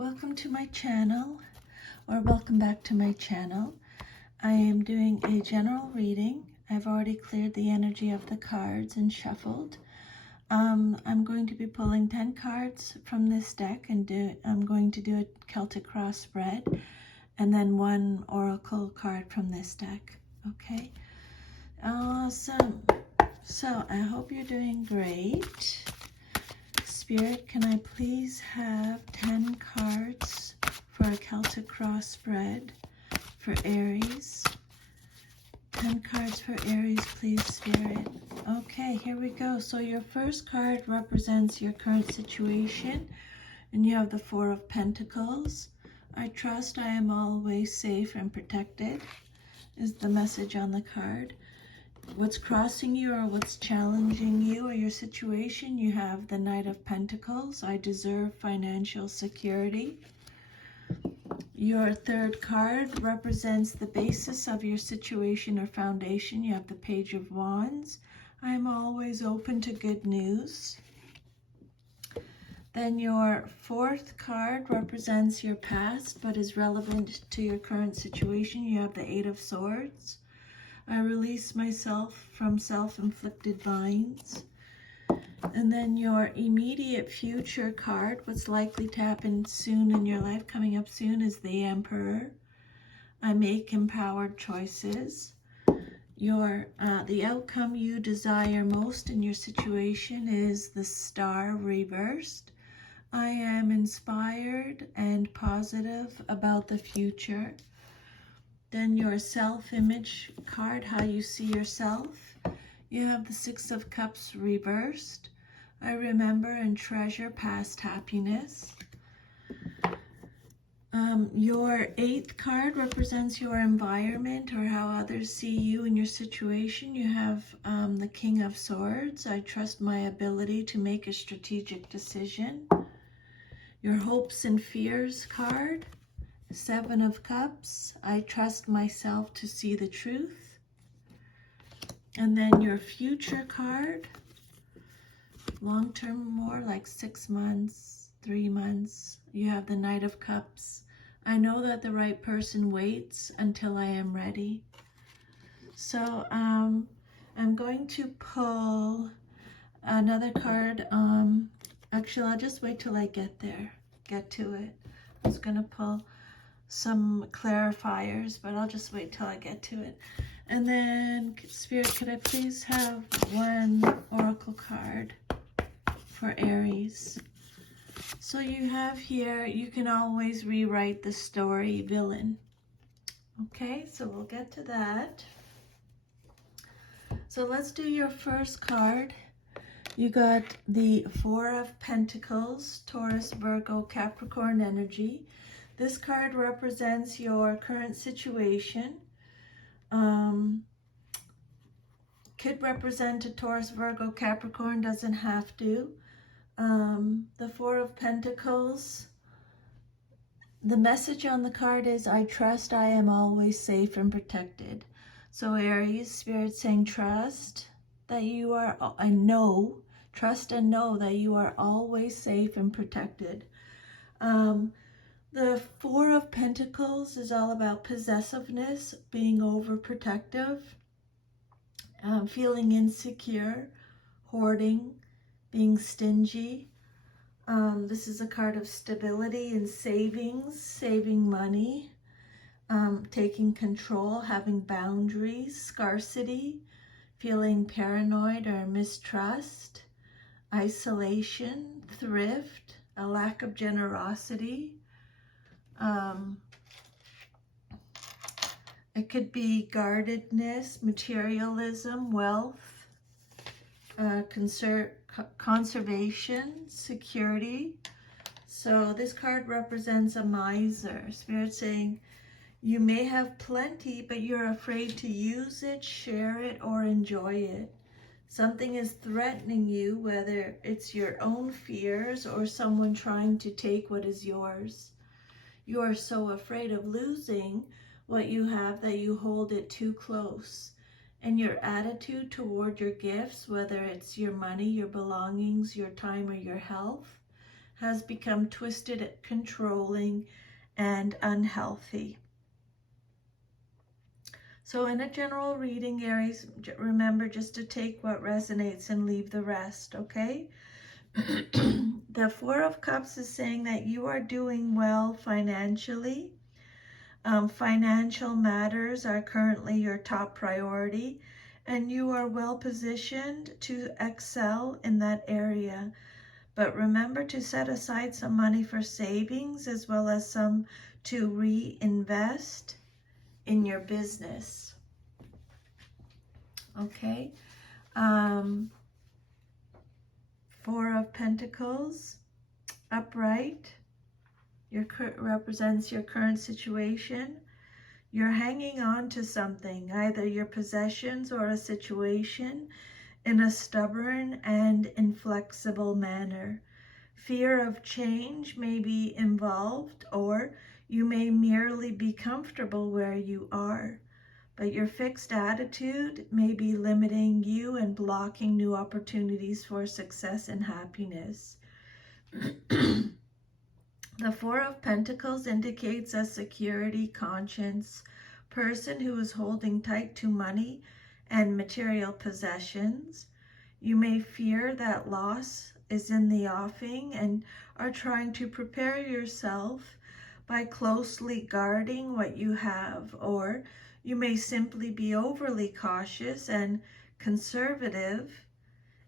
welcome to my channel, or welcome back to my channel. I am doing a general reading. I've already cleared the energy of the cards and shuffled. I'm going to be pulling 10 cards from this deck, and I'm going to do a Celtic cross spread, and then one oracle card from this deck. Okay, awesome. So I hope you're doing great. Spirit, can I please have 10 cards for a Celtic cross spread for Aries? 10 cards for Aries, please, Spirit. Okay, here we go. So your first card represents your current situation, and you have the Four of Pentacles. I trust I am always safe and protected, is the message on the card. What's crossing you or what's challenging you or your situation, you have the Knight of Pentacles. I deserve financial security. Your third card represents the basis of your situation or foundation. You have the Page of Wands. I am always open to good news. Then your fourth card represents your past but is relevant to your current situation. You have the Eight of Swords. I release myself from self-inflicted binds. And then your immediate future card, what's likely to happen soon in your life, coming up soon, is the Emperor. I make empowered choices. The outcome you desire most in your situation is the Star reversed. I am inspired and positive about the future. Then your self-image card, how you see yourself. You have the Six of Cups reversed. I remember and treasure past happiness. Your eighth card represents your environment or how others see you and your situation. You have the King of Swords. I trust my ability to make a strategic decision. Your hopes and fears card. Seven of Cups. I trust myself to see the truth. And then your future card. Long term, more like 6 months, 3 months. You have the Knight of Cups. I know that the right person waits until I am ready. So I'm going to pull another card. Actually, I'll just wait till I get to it. I was going to pull some clarifiers, but I'll just wait till I get to it. And then, Spirit, could I please have one oracle card for Aries? So you have here, you can always rewrite the story, villain. Okay, so we'll get to that. So let's do your first card. You got the Four of Pentacles, Taurus, Virgo, Capricorn energy. This card represents your current situation. Could represent a Taurus, Virgo, Capricorn, doesn't have to. The Four of Pentacles. The message on the card is, I trust I am always safe and protected. So Aries, Spirit saying trust that you are, trust and know that you are always safe and protected. The Four of Pentacles is all about possessiveness, being overprotective, feeling insecure, hoarding, being stingy. This is a card of stability and savings, saving money, taking control, having boundaries, scarcity, feeling paranoid or mistrust, isolation, thrift, a lack of generosity. It could be guardedness, materialism, wealth, conservation, security. So this card represents a miser. Spirit saying you may have plenty, but you're afraid to use it, share it, or enjoy it. Something is threatening you, whether it's your own fears or someone trying to take what is yours. You are so afraid of losing what you have that you hold it too close. And your attitude toward your gifts, whether it's your money, your belongings, your time, or your health, has become twisted, controlling, and unhealthy. So in a general reading, Aries, remember just to take what resonates and leave the rest, okay? The Four of Cups is saying that you are doing well financially. Financial matters are currently your top priority, and you are well positioned to excel in that area. But remember to set aside some money for savings as well as some to reinvest in your business. Okay. Four of Pentacles, upright. Represents your current situation. You're hanging on to something, either your possessions or a situation, in a stubborn and inflexible manner. Fear of change may be involved, or you may merely be comfortable where you are. But your fixed attitude may be limiting you and blocking new opportunities for success and happiness. The Four of Pentacles indicates a security conscious person who is holding tight to money and material possessions. You may fear that loss is in the offing and are trying to prepare yourself by closely guarding what you have, or you may simply be overly cautious and conservative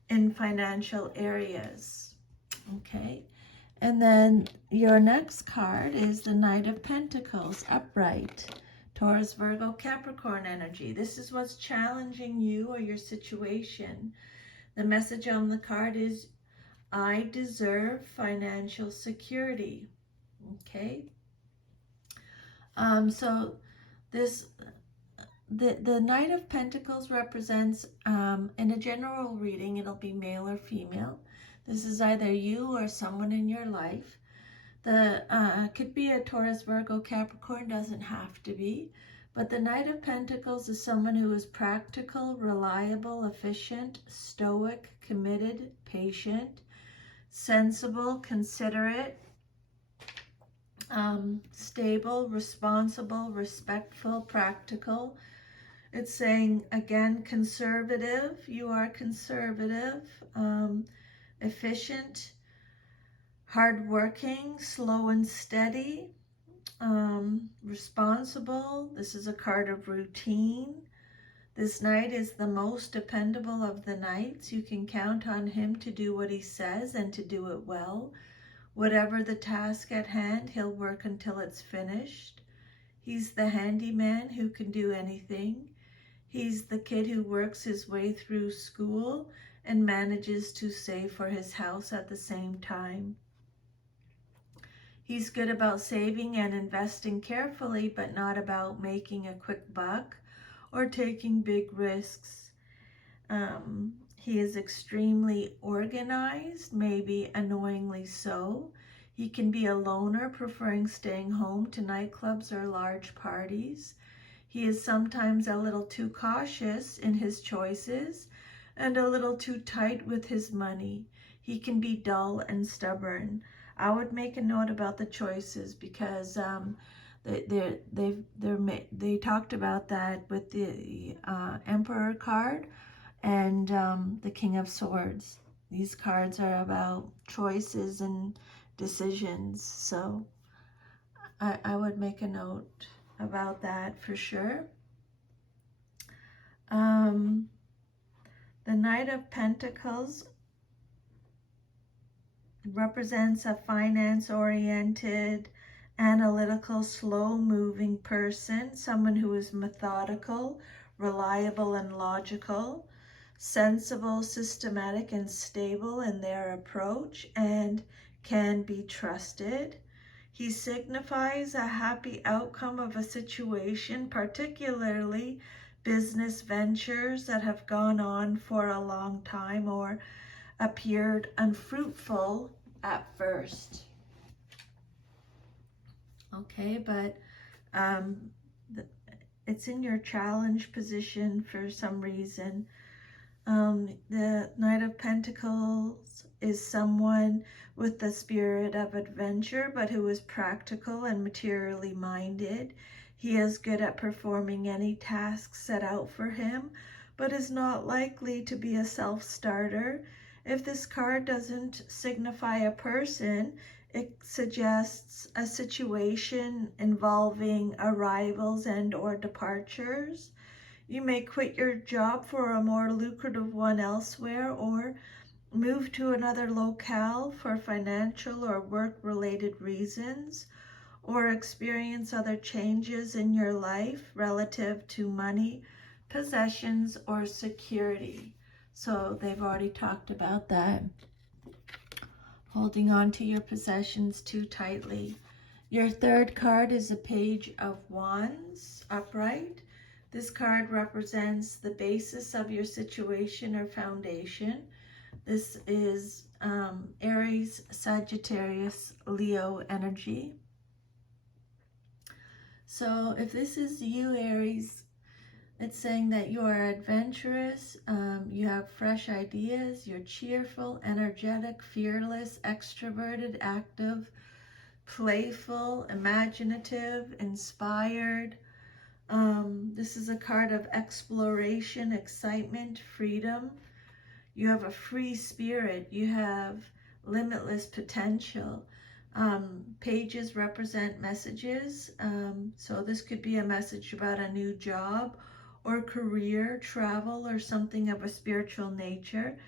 in financial areas. Okay. And then your next card is the Knight of Pentacles, upright. Taurus, Virgo, Capricorn energy. This is what's challenging you or your situation. The message on the card is, I deserve financial security. Okay. So the Knight of Pentacles represents, in a general reading, it'll be male or female. This is either you or someone in your life. Could be a Taurus, Virgo, Capricorn, doesn't have to be. But the Knight of Pentacles is someone who is practical, reliable, efficient, stoic, committed, patient, sensible, considerate, stable, responsible, respectful, practical. It's saying, again, conservative. You are conservative, efficient, hardworking, slow and steady, responsible. This is a card of routine. This knight is the most dependable of the knights. You can count on him to do what he says and to do it well. Whatever the task at hand, he'll work until it's finished. He's the handyman who can do anything. He's the kid who works his way through school and manages to save for his house at the same time. He's good about saving and investing carefully, but not about making a quick buck or taking big risks. He is extremely organized, maybe annoyingly so. He can be a loner, preferring staying home to nightclubs or large parties. He is sometimes a little too cautious in his choices and a little too tight with his money. He can be dull and stubborn. I would make a note about the choices because they talked about that with the Emperor card and the King of Swords. These cards are about choices and decisions, so I would make a note about that for sure. The Knight of Pentacles represents a finance-oriented, analytical, slow-moving person, someone who is methodical, reliable, and logical, sensible, systematic, and stable in their approach, and can be trusted. He signifies a happy outcome of a situation, particularly business ventures that have gone on for a long time or appeared unfruitful at first. Okay, but it's in your challenge position for some reason. The Knight of Pentacles is someone with the spirit of adventure, but who is practical and materially minded. He is good at performing any task set out for him, but is not likely to be a self-starter. If this card doesn't signify a person, it suggests a situation involving arrivals and or departures. You may quit your job for a more lucrative one elsewhere, or move to another locale for financial or work-related reasons, or experience other changes in your life relative to money, possessions, or security. So they've already talked about that. Holding on to your possessions too tightly. Your third card is a Page of Wands, upright. This card represents the basis of your situation or foundation. This is Aries, Sagittarius, Leo energy. So if this is you, Aries, it's saying that you are adventurous, you have fresh ideas, you're cheerful, energetic, fearless, extroverted, active, playful, imaginative, inspired. This is a card of exploration, excitement, freedom. You have a free spirit. You have limitless potential. Pages represent messages. So this could be a message about a new job or career, travel, or something of a spiritual nature.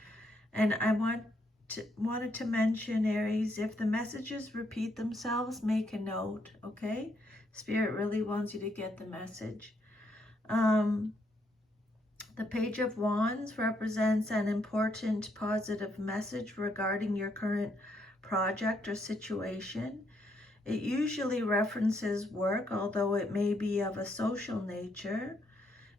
And I wanted to mention, Aries, if the messages repeat themselves, make a note, okay? Spirit really wants you to get the message. The Page of Wands represents an important positive message regarding your current project or situation. It usually references work, although it may be of a social nature.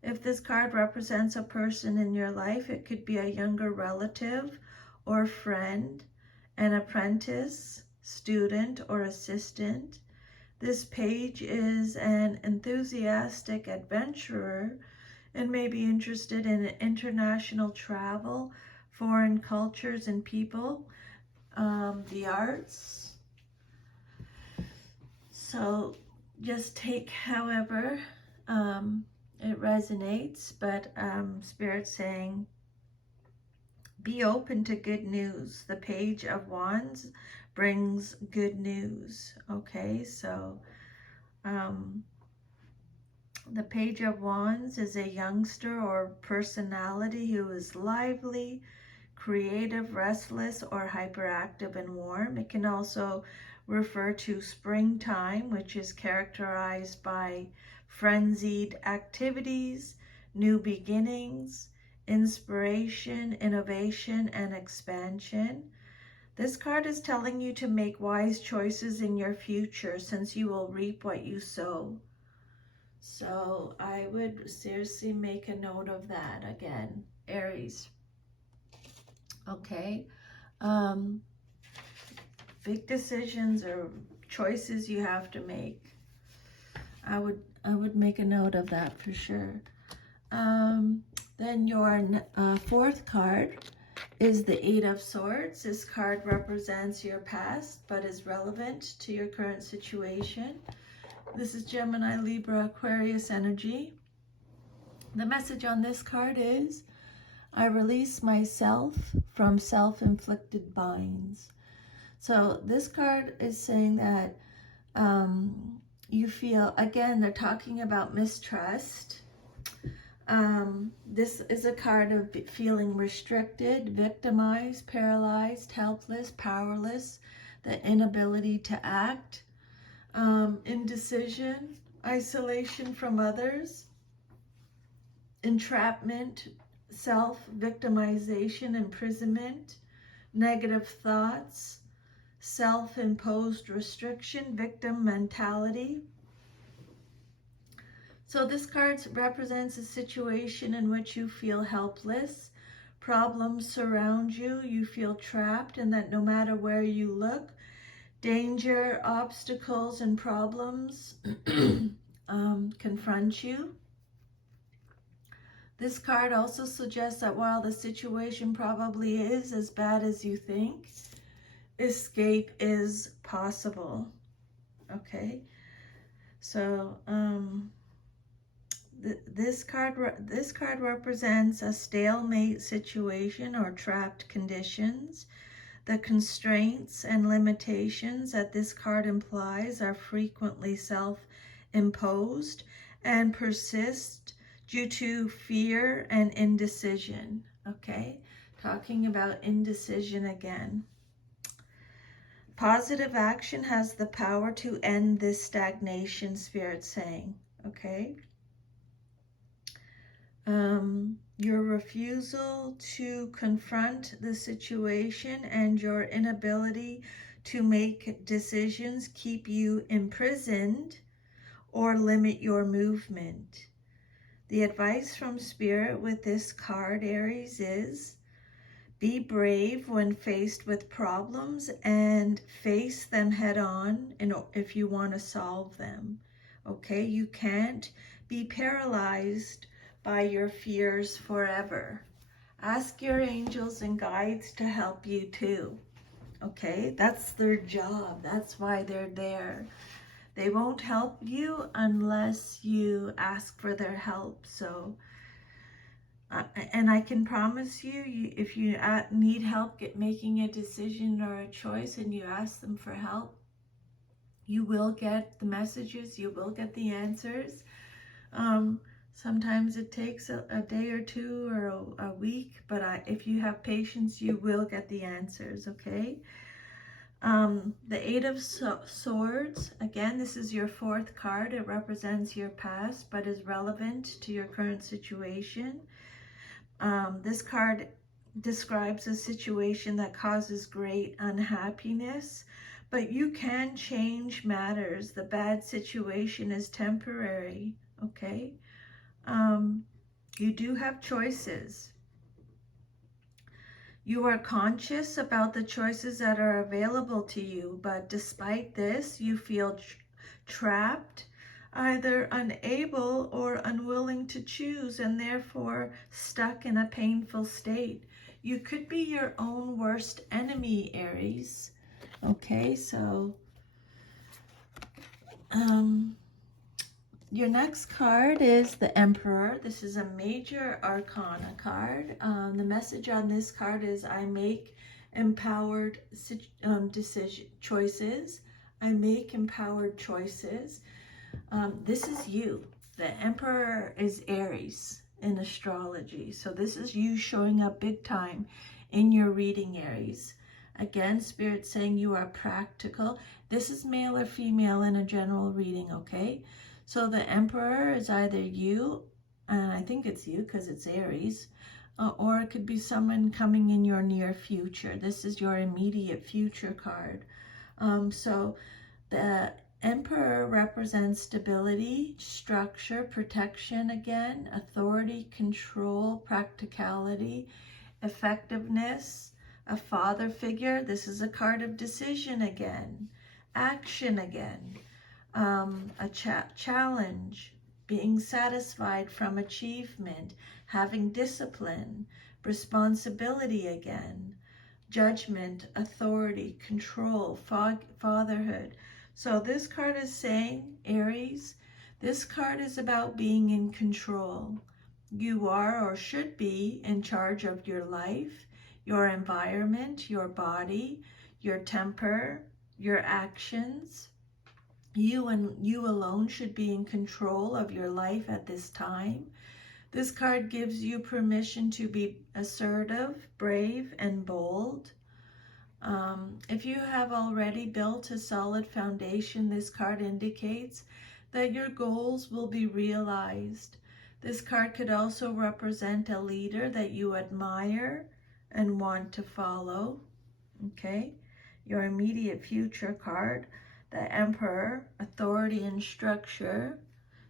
If this card represents a person in your life, it could be a younger relative or friend, an apprentice, student, or assistant. This page is an enthusiastic adventurer and may be interested in international travel, foreign cultures and people, the arts. So just take however it resonates, but Spirit's saying be open to good news. The Page of Wands brings good news. Okay, so the Page of Wands is a youngster or personality who is lively, creative, restless, or hyperactive and warm. It can also refer to springtime, which is characterized by frenzied activities, new beginnings, inspiration, innovation, and expansion. This card is telling you to make wise choices in your future, since you will reap what you sow. So I would seriously make a note of that again, Aries. Okay. Big decisions or choices you have to make. I would make a note of that for sure. Then your fourth card is the Eight of Swords. This card represents your past but is relevant to your current situation. This is Gemini, Libra, Aquarius energy. The message on this card is, I release myself from self-inflicted binds. So this card is saying that you feel, again, they're talking about mistrust. This is a card of feeling restricted, victimized, paralyzed, helpless, powerless, the inability to act, indecision, isolation from others, entrapment, self-victimization, imprisonment, negative thoughts, self-imposed restriction, victim mentality. So this card represents a situation in which you feel helpless. Problems surround you. You feel trapped, and that no matter where you look, danger, obstacles, and problems confront you. This card also suggests that while the situation probably is as bad as you think, escape is possible. Okay, so this card represents a stalemate situation or trapped conditions. The constraints and limitations that this card implies are frequently self-imposed and persist due to fear and indecision. Okay, talking about indecision again. Positive action has the power to end this stagnation, Spirit's saying. Okay. Your refusal to confront the situation and your inability to make decisions keep you imprisoned or limit your movement. The advice from Spirit with this card, Aries, is be brave when faced with problems and face them head on if you want to solve them. Okay, you can't be paralyzed by your fears forever. Ask your angels and guides to help you too. Okay, that's their job. That's why they're there. They won't help you unless you ask for their help. So, and I can promise you, if you need help making a decision or a choice and you ask them for help, you will get the messages, you will get the answers. Sometimes it takes a day or two or a week, but if you have patience, you will get the answers, okay? The Eight of Swords, again, this is your fourth card. It represents your past, but is relevant to your current situation. This card describes a situation that causes great unhappiness, but you can change matters. The bad situation is temporary, okay? You do have choices. You are conscious about the choices that are available to you, but despite this, you feel trapped, either unable or unwilling to choose, and therefore stuck in a painful state. You could be your own worst enemy, Aries. Okay, so your next card is the Emperor. This is a major arcana card. The message on this card is I make empowered choices. I make empowered choices. This is you. The Emperor is Aries in astrology. So this is you showing up big time in your reading, Aries. Again, Spirit saying you are practical. This is male or female in a general reading, okay? So the Emperor is either you, and I think it's you because it's Aries, or it could be someone coming in your near future. This is your immediate future card. So the Emperor represents stability, structure, protection again, authority, control, practicality, effectiveness, a father figure. This is a card of decision again, action again. A challenge, being satisfied from achievement, having discipline, responsibility again, judgment, authority, control, fatherhood. So this card is saying, Aries, this card is about being in control. You are or should be in charge of your life, your environment, your body, your temper, your actions. You and you alone should be in control of your life at this time. This card gives you permission to be assertive, brave, and bold. If you have already built a solid foundation, this card indicates that your goals will be realized. This card could also represent a leader that you admire and want to follow. Okay, your immediate future card, the Emperor, authority and structure.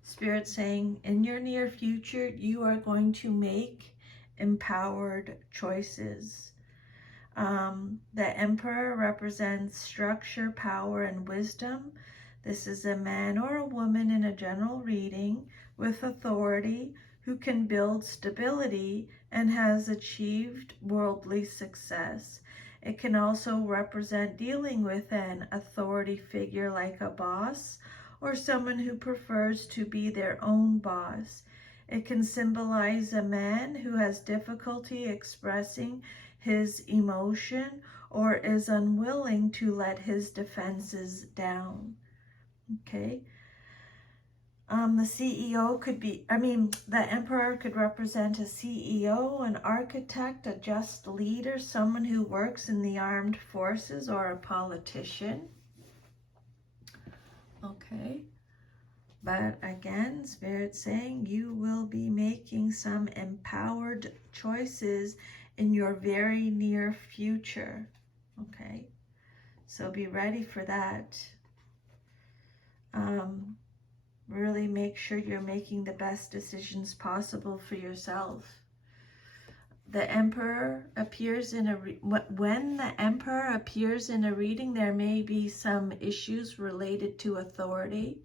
Spirit saying in your near future, you are going to make empowered choices. The Emperor represents structure, power, and wisdom. This is a man or a woman in a general reading with authority who can build stability and has achieved worldly success. It can also represent dealing with an authority figure like a boss or someone who prefers to be their own boss. It can symbolize a man who has difficulty expressing his emotion or is unwilling to let his defenses down. Okay. The CEO could be, the emperor could represent a CEO, an architect, a just leader, someone who works in the armed forces, or a politician. Okay. But again, Spirit's saying you will be making some empowered choices in your very near future. Okay. So be ready for that. Really make sure you're making the best decisions possible for yourself. The Emperor appears in when the Emperor appears in a reading, there may be some issues related to authority.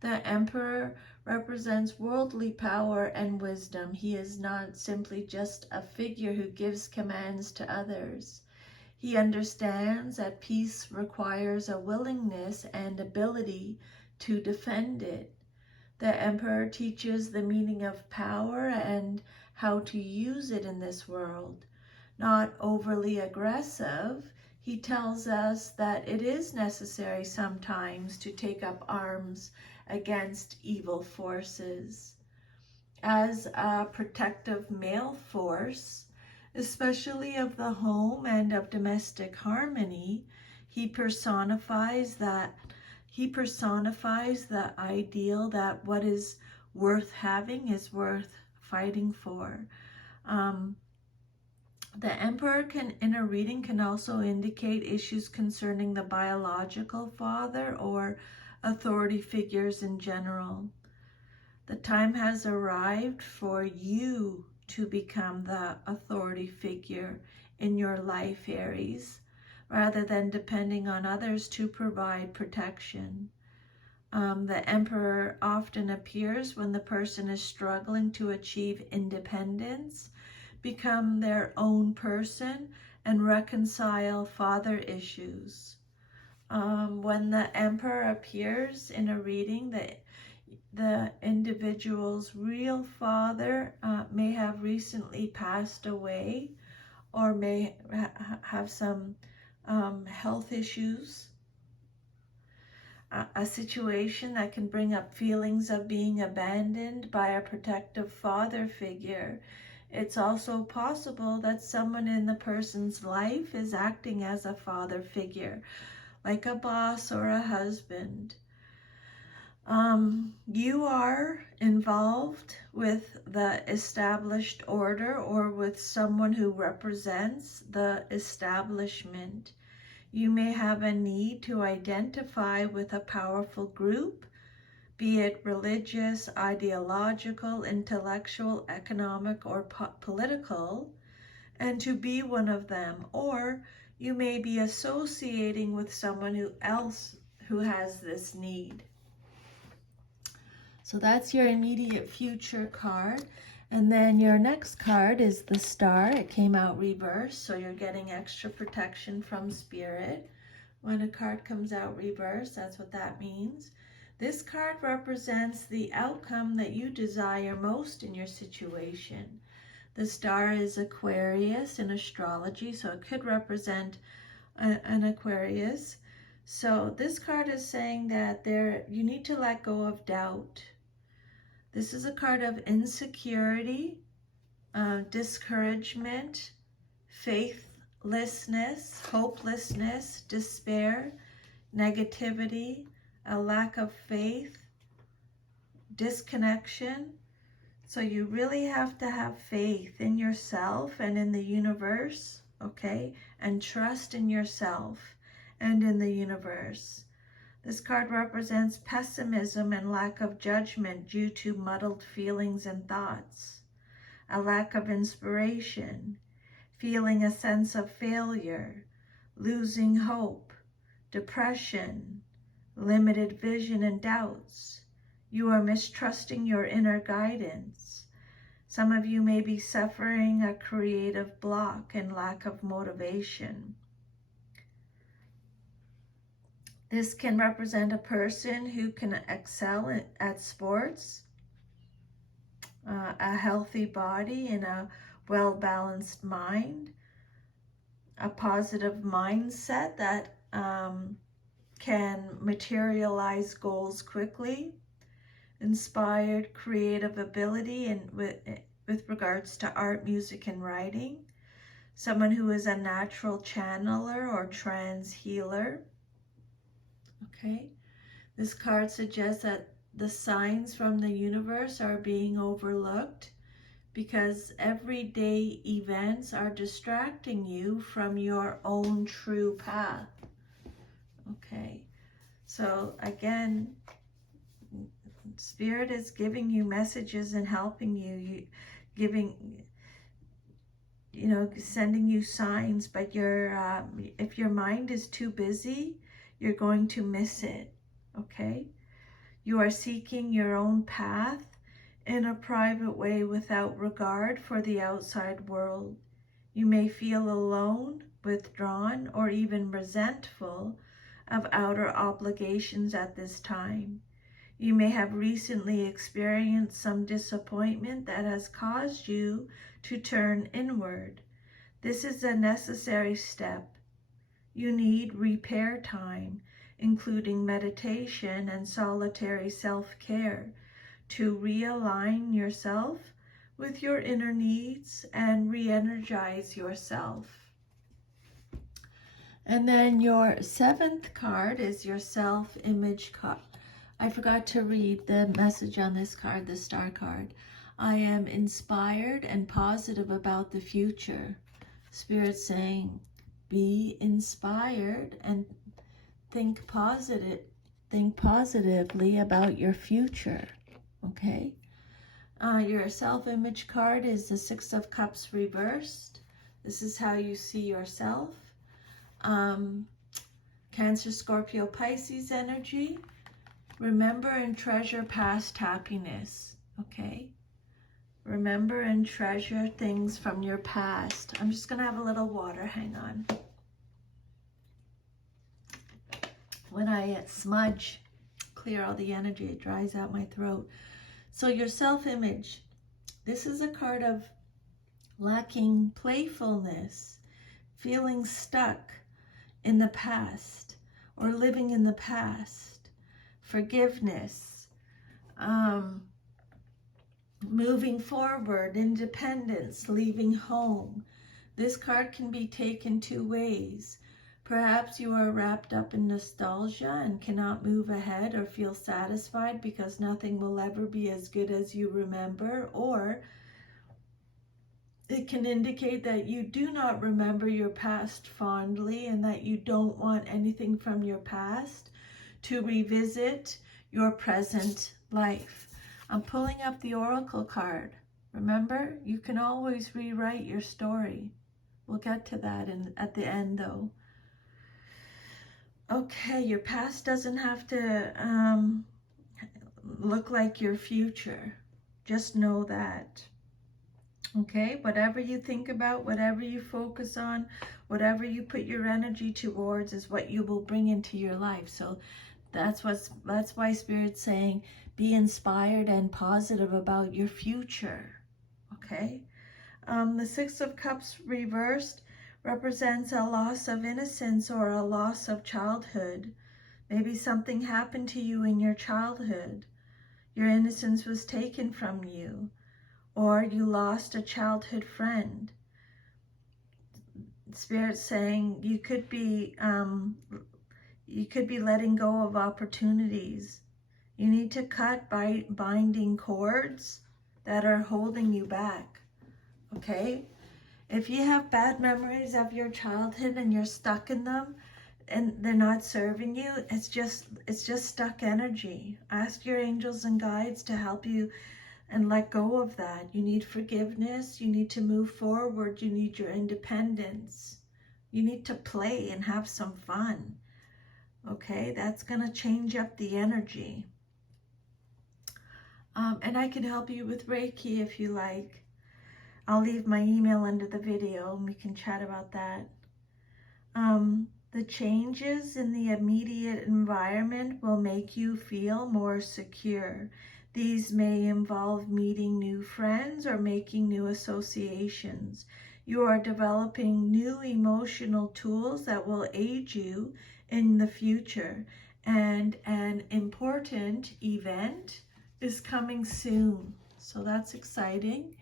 The Emperor represents worldly power and wisdom. He is not simply just a figure who gives commands to others. He understands that peace requires a willingness and ability to defend it. The Emperor teaches the meaning of power and how to use it in this world. Not overly aggressive, he tells us that it is necessary sometimes to take up arms against evil forces. As a protective male force, especially of the home and of domestic harmony, he personifies the ideal that what is worth having is worth fighting for. The Emperor in a reading can also indicate issues concerning the biological father or authority figures in general. The time has arrived for you to become the authority figure in your life, Aries, rather than depending on others to provide protection. The Emperor often appears when the person is struggling to achieve independence, become their own person, and reconcile father issues. When the Emperor appears in a reading, the individual's real father may have recently passed away or may have some health issues. A situation that can bring up feelings of being abandoned by a protective father figure. It's also possible that someone in the person's life is acting as a father figure, like a boss or a husband. You are involved with the established order or with someone who represents the establishment. You may have a need to identify with a powerful group, be it religious, ideological, intellectual, economic, or political, and to be one of them. Or you may be associating with someone else who has this need. So that's your immediate future card. And then your next card is the Star. It came out reversed, so you're getting extra protection from Spirit. When a card comes out reversed, that's what that means. This card represents the outcome that you desire most in your situation. The Star is Aquarius in astrology, so it could represent an Aquarius. So this card is saying that you need to let go of doubt. This is a card of insecurity, discouragement, faithlessness, hopelessness, despair, negativity, a lack of faith, disconnection. So you really have to have faith in yourself and in the universe, okay? And trust in yourself and in the universe. This card represents pessimism and lack of judgment due to muddled feelings and thoughts, a lack of inspiration, feeling a sense of failure, losing hope, depression, limited vision and doubts. You are mistrusting your inner guidance. Some of you may be suffering a creative block and lack of motivation. This can represent a person who can excel at sports, a healthy body, and a well-balanced mind, a positive mindset that can materialize goals quickly, inspired creative ability and with regards to art, music, and writing, someone who is a natural channeler or trance healer. Okay, this card suggests that the signs from the universe are being overlooked because everyday events are distracting you from your own true path. Okay, so again, Spirit is giving you messages and helping you, sending you signs, but if your mind is too busy, you're going to miss it. Okay, you are seeking your own path in a private way without regard for the outside world. You may feel alone, withdrawn, or even resentful of outer obligations at this time. You may have recently experienced some disappointment that has caused you to turn inward. This is a necessary step. You need repair time, including meditation and solitary self-care, to realign yourself with your inner needs and re-energize yourself. And then your 7th card is your self-image card. I forgot to read the message on this card, the star card. I am inspired and positive about the future. Spirit saying, be inspired and think positively about your future. Okay. Your self-image card is the 6 of Cups reversed. This is how you see yourself. Cancer, Scorpio, Pisces energy. Remember and treasure past happiness. Okay. Remember and treasure things from your past. I'm just going to have a little water. Hang on. When I smudge, clear all the energy, it dries out my throat. So your self-image, this is a card of lacking playfulness, feeling stuck in the past or living in the past, forgiveness, moving forward, independence, leaving home. This card can be taken 2 ways. Perhaps you are wrapped up in nostalgia and cannot move ahead or feel satisfied because nothing will ever be as good as you remember, or it can indicate that you do not remember your past fondly and that you don't want anything from your past to revisit your present life. I'm pulling up the Oracle card. Remember, you can always rewrite your story. We'll get to that at the end though. Okay, your past doesn't have to look like your future. Just know that. Okay, whatever you think about, whatever you focus on, whatever you put your energy towards is what you will bring into your life. So that's why Spirit's saying be inspired and positive about your future. Okay, the 6 of Cups reversed represents a loss of innocence or a loss of childhood. Maybe something happened to you in your childhood. Your innocence was taken from you, or you lost a childhood friend. Spirit's saying you could be letting go of opportunities. You need to cut binding cords that are holding you back. Okay? If you have bad memories of your childhood and you're stuck in them and they're not serving you, it's just stuck energy. Ask your angels and guides to help you and let go of that. You need forgiveness. You need to move forward. You need your independence. You need to play and have some fun. Okay, that's going to change up the energy. And I can help you with Reiki if you like. I'll leave my email under the video and we can chat about that. The changes in the immediate environment will make you feel more secure. These may involve meeting new friends or making new associations. You are developing new emotional tools that will aid you in the future. And an important event is coming soon. So that's exciting.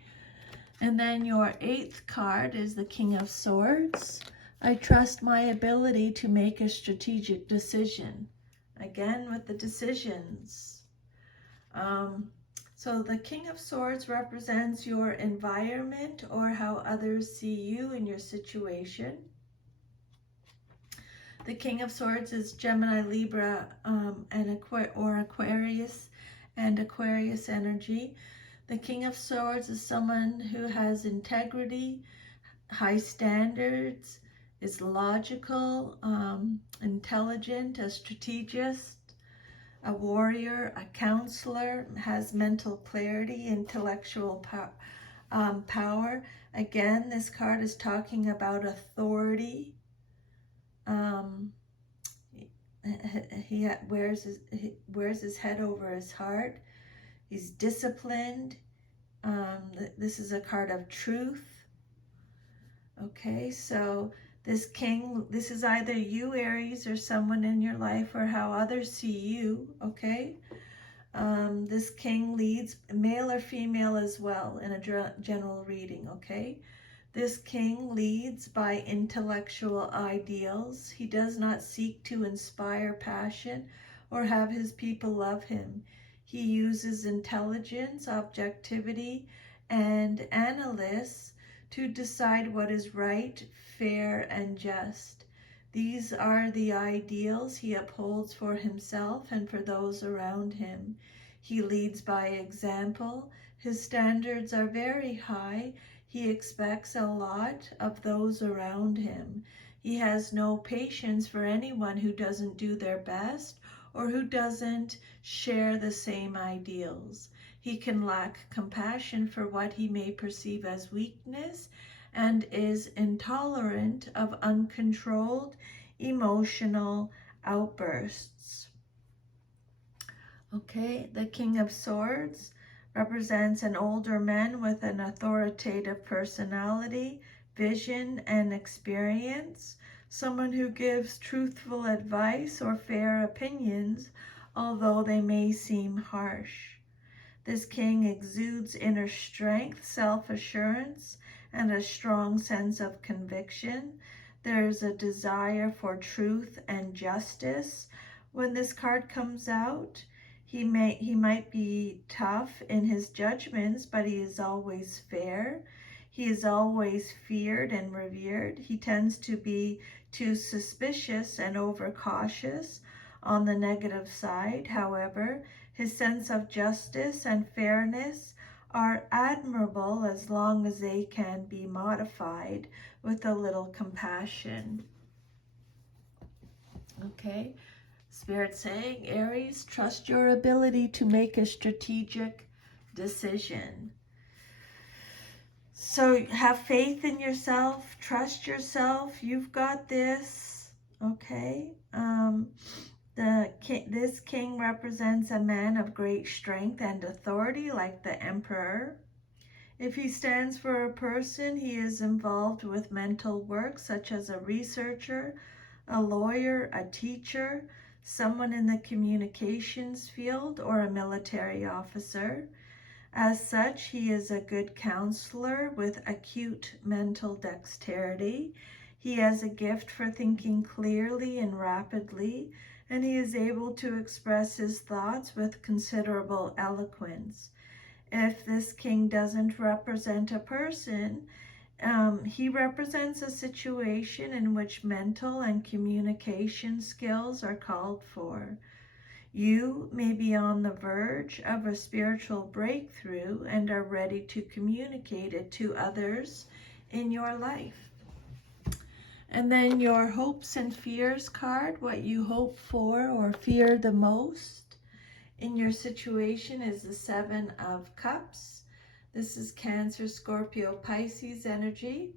And then your 8th card is the King of Swords. I trust my ability to make a strategic decision. Again, with the decisions. So the King of Swords represents your environment or how others see you in your situation. The King of Swords is Gemini, Libra, or Aquarius and Aquarius energy. The King of Swords is someone who has integrity, high standards, is logical, intelligent, a strategist, a warrior, a counselor, has mental clarity, intellectual power. Again, this card is talking about authority. He wears his head over his heart. He's disciplined. This is a card of truth. Okay, so this king, this is either you, Aries, or someone in your life, or how others see you, okay? This king leads, male or female as well, in a general reading, okay? This king leads by intellectual ideals. He does not seek to inspire passion or have his people love him. He uses intelligence, objectivity, and analysis to decide what is right, fair, and just. These are the ideals he upholds for himself and for those around him. He leads by example. His standards are very high. He expects a lot of those around him. He has no patience for anyone who doesn't do their best or who doesn't share the same ideals. He can lack compassion for what he may perceive as weakness and is intolerant of uncontrolled emotional outbursts. Okay, the King of Swords represents an older man with an authoritative personality, vision, and experience. Someone who gives truthful advice or fair opinions, although they may seem harsh. This king exudes inner strength, self-assurance, and a strong sense of conviction. There's a desire for truth and justice. When this card comes out, he might be tough in his judgments, but he is always fair. He is always feared and revered. He tends to be too suspicious and overcautious on the negative side. However, his sense of justice and fairness are admirable as long as they can be modified with a little compassion. Okay, Spirit saying, Aries, trust your ability to make a strategic decision. So have faith in yourself, trust yourself, you've got this, okay? This king represents a man of great strength and authority, like the emperor. If he stands for a person, he is involved with mental work, such as a researcher, a lawyer, a teacher, someone in the communications field, or a military officer. As such, he is a good counselor with acute mental dexterity. He has a gift for thinking clearly and rapidly, and he is able to express his thoughts with considerable eloquence. If this king doesn't represent a person, he represents a situation in which mental and communication skills are called for. You may be on the verge of a spiritual breakthrough and are ready to communicate it to others in your life. And then your hopes and fears card, what you hope for or fear the most. in your situation is the Seven of Cups. This is Cancer, Scorpio, Pisces energy.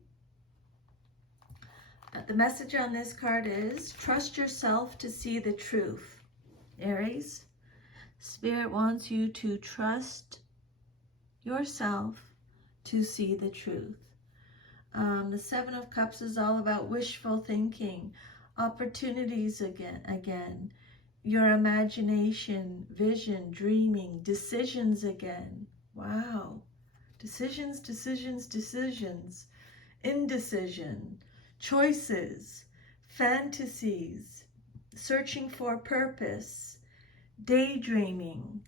The message on this card is trust yourself to see the truth. Aries, Spirit wants you to trust yourself to see the truth. The Seven of Cups is all about wishful thinking, opportunities again, your imagination, vision, dreaming, decisions again. Wow. Decisions, decisions, decisions, indecision, choices, fantasies, searching for purpose, daydreaming.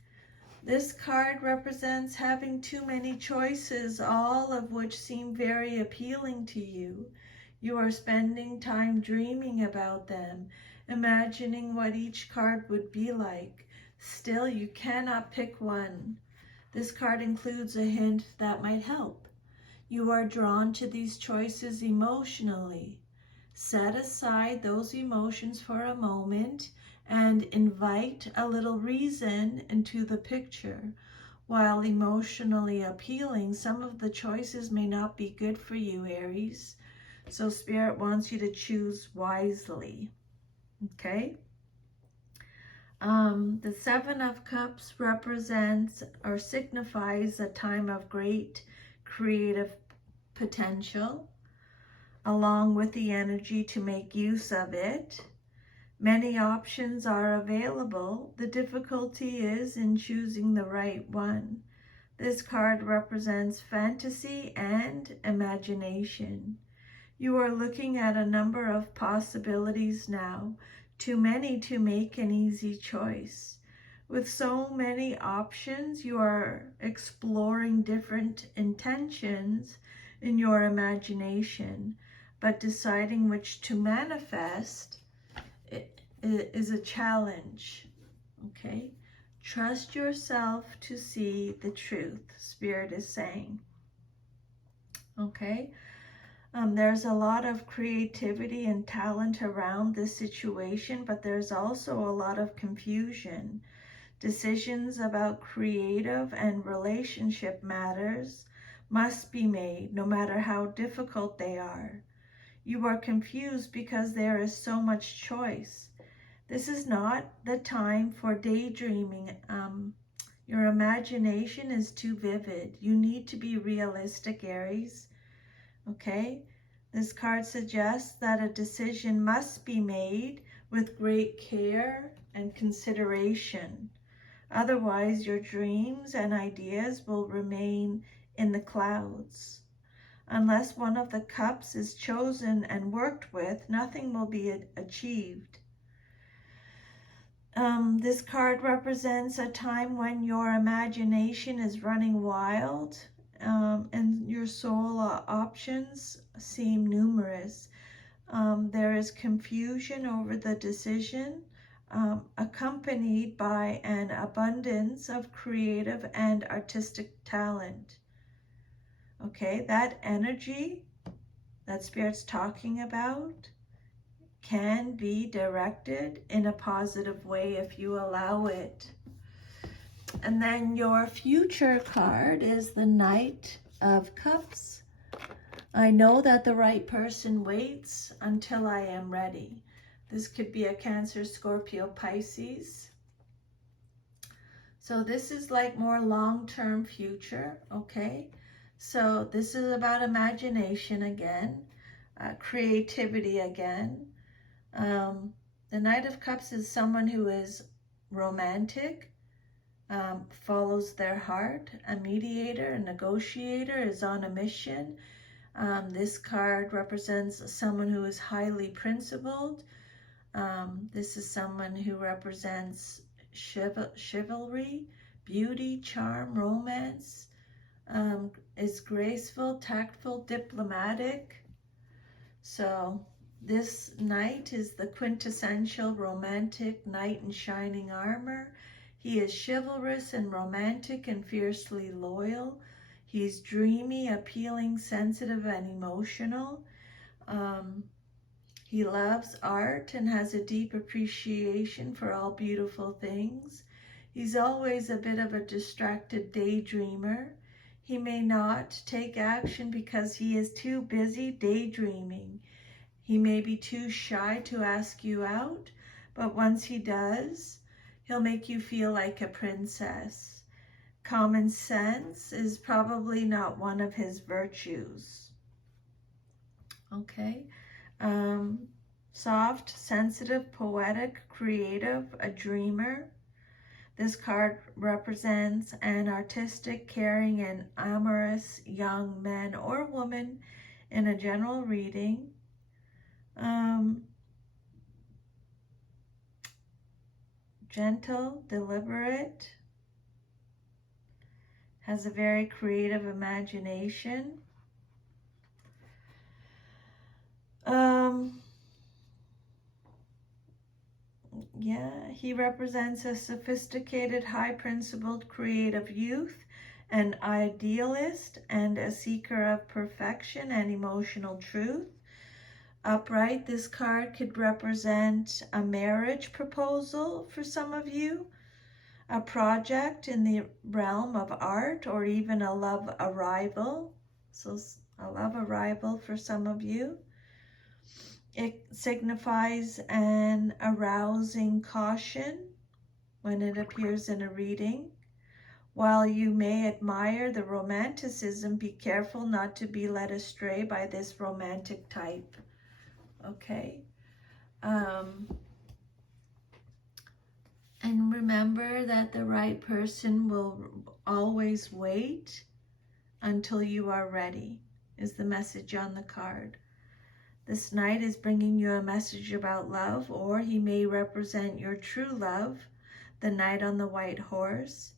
This card represents having too many choices, all of which seem very appealing to you. You are spending time dreaming about them, imagining what each card would be like. Still, you cannot pick one. This card includes a hint that might help. You are drawn to these choices emotionally. Set aside those emotions for a moment and invite a little reason into the picture. While emotionally appealing, some of the choices may not be good for you, Aries. So Spirit wants you to choose wisely. Okay? The Seven of Cups represents or signifies a time of great creative potential, along with the energy to make use of it. Many options are available. The difficulty is in choosing the right one. This card represents fantasy and imagination. You are looking at a number of possibilities now, too many to make an easy choice. With so many options, you are exploring different intentions in your imagination, but deciding which to manifest is a challenge. Okay? Trust yourself to see the truth, Spirit is saying. Okay? There's a lot of creativity and talent around this situation, but there's also a lot of confusion. Decisions about creative and relationship matters must be made, no matter how difficult they are. You are confused because there is so much choice. This is not the time for daydreaming. Your imagination is too vivid. You need to be realistic, Aries. Okay? This card suggests that a decision must be made with great care and consideration. Otherwise, your dreams and ideas will remain in the clouds. Unless one of the cups is chosen and worked with, nothing will be achieved. This card represents a time when your imagination is running wild, and your soul options seem numerous. There is confusion over the decision, accompanied by an abundance of creative and artistic talent. Okay, that energy that Spirit's talking about can be directed in a positive way if you allow it. And then your future card is the Knight of Cups. I know that the right person waits until I am ready. This could be a Cancer, Scorpio, Pisces. So this is like more long-term future, okay? So this is about imagination again, creativity again. The Knight of Cups is someone who is romantic, follows their heart, a mediator, a negotiator, is on a mission. This card represents someone who is highly principled. This is someone who represents chivalry, beauty, charm, romance, is graceful, tactful, diplomatic. So this knight is the quintessential romantic knight in shining armor. He is chivalrous and romantic and fiercely loyal. He's dreamy, appealing, sensitive, and emotional. He loves art and has a deep appreciation for all beautiful things. He's always a bit of a distracted daydreamer. He may not take action because he is too busy daydreaming. He may be too shy to ask you out, but once he does, he'll make you feel like a princess. Common sense is probably not one of his virtues. Okay. Soft, sensitive, poetic, creative, a dreamer. This card represents an artistic, caring, and amorous young man or woman in a general reading. Gentle, deliberate, has a very creative imagination. Yeah, he represents a sophisticated, high-principled, creative youth, an idealist, and a seeker of perfection and emotional truth. Upright, this card could represent a marriage proposal for some of you, a project in the realm of art, or even a love arrival. So a love arrival for some of you. It signifies an arousing caution when it appears in a reading. While you may admire the romanticism, be careful not to be led astray by this romantic type. Okay? And remember that the right person will always wait until you are ready, is the message on the card. This knight is bringing you a message about love, or he may represent your true love, the knight on the white horse.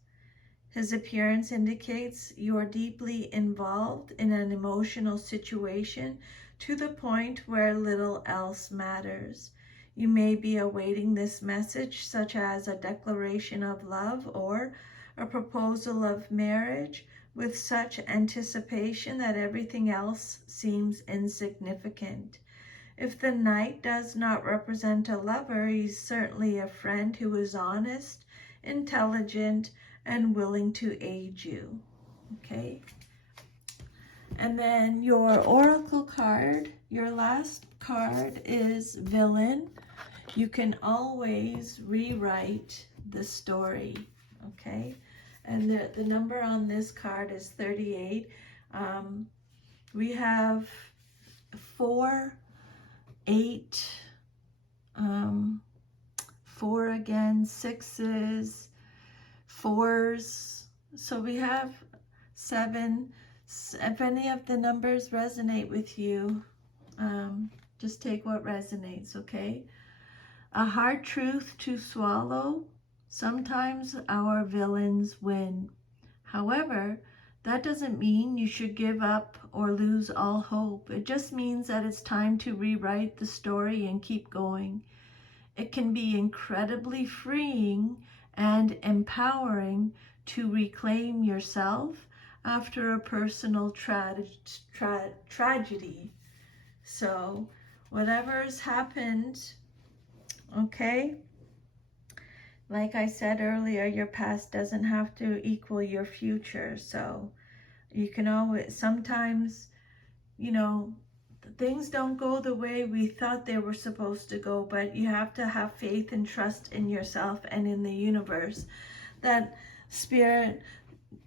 His appearance indicates you are deeply involved in an emotional situation to the point where little else matters. You may be awaiting this message, such as a declaration of love or a proposal of marriage, with such anticipation that everything else seems insignificant. If the knight does not represent a lover, he's certainly a friend who is honest, intelligent, and willing to aid you. Okay? And then your oracle card, your last card is Villain. You can always rewrite the story. Okay? And the number on this card is 38. We have 4, 8, 4 again, 6s, 4s. So we have 7. If any of the numbers resonate with you, just take what resonates, okay? A hard truth to swallow. Sometimes our villains win. However, that doesn't mean you should give up or lose all hope. It just means that it's time to rewrite the story and keep going. It can be incredibly freeing and empowering to reclaim yourself after a personal tragedy. So whatever's happened, okay? Like I said earlier, your past doesn't have to equal your future. So you can always, sometimes, you know, things don't go the way we thought they were supposed to go, but you have to have faith and trust in yourself and in the universe that Spirit,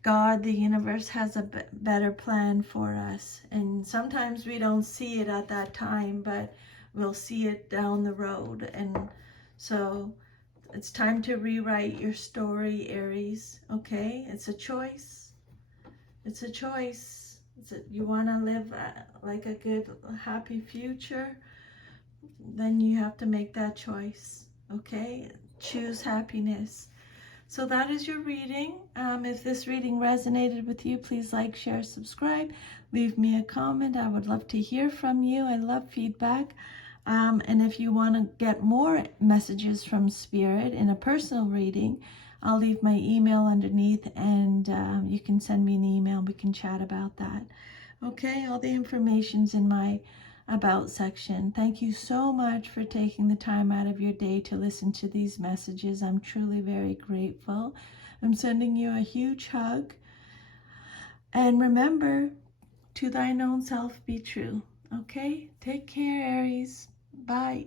God, the universe has a better plan for us. And sometimes we don't see it at that time, but we'll see it down the road. And so it's time to rewrite your story, Aries. Okay? It's a choice. It's a choice. You want to live like a good, happy future, then you have to make that choice. Okay? Choose happiness. So that is your reading. If this reading resonated with you, please like, share, subscribe. Leave me a comment. I would love to hear from you. I love feedback. And if you want to get more messages from Spirit in a personal reading, I'll leave my email underneath, and you can send me an email. We can chat about that. Okay, all the information's in my About section. Thank you so much for taking the time out of your day to listen to these messages. I'm truly very grateful. I'm sending you a huge hug. And remember, to thine own self be true. Okay? Take care, Aries. Bye.